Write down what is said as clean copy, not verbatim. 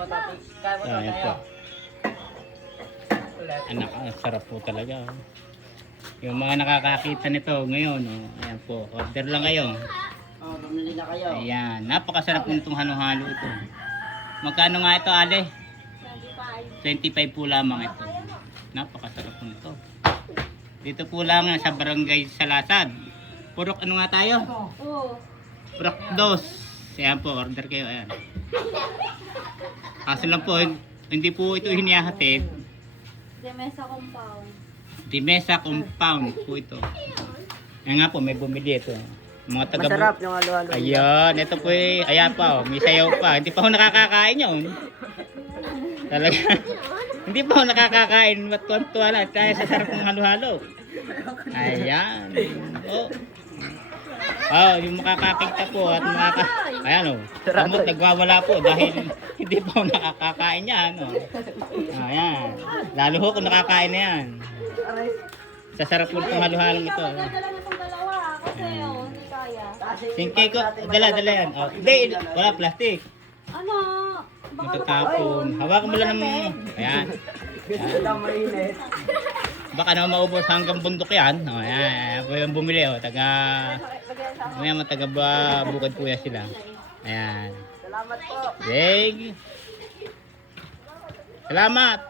Ayan po. Anak, ang sarap po talaga. Oh. Yung mga nakakakita nito ngayon, oh. Ayan po, order lang kayo. Oh, bumili na kayo. Ayan, napakasarap po itong halo-halo ito. Magkano nga ito, Ale? 25 po lamang ito. Napakasarap po ito. Dito po lang sa barangay Salasad. Purok ano nga tayo? Oo. Purok 2. Ayan po, order kayo. Ayan. Kaso lang po, hindi po ito hinihahatid. De Mesa Compound. Di Mesa Compound po ito. Ayan nga po, may bumili ito. Mga taga Masarap yung halo-halo. Ayan, ito po eh. Ayan pa, oh, may sayaw pa. Hindi pa ako nakakakain yun. Talaga. Hindi pa ako nakakakain. Matuwa lang. Tayo sa sarap ng halo-halo. Ayan. Oh. Oh, yung makakakita po at ayan oh. Kamot nagwawala po dahil hindi pa ako nakakakain yan. Oh. Ayan. Lalo ho kung nakakain na yan. Sa sarap po itong halo-halong ito. Magdadala mo itong dalawa. Kasi hindi kaya. Singkay ko, dala yan. Oh, hindi, wala plastic. Ano? Baka Matatapon. Hawakan mo lang ng... Ayan. Wala mainit. Baka naman maubos hanggang bundok yan. O, ayan. Po yung bumili. O, taga... Ayan, taga bukod po yan sila. Ayan. Salamat po. Salamat.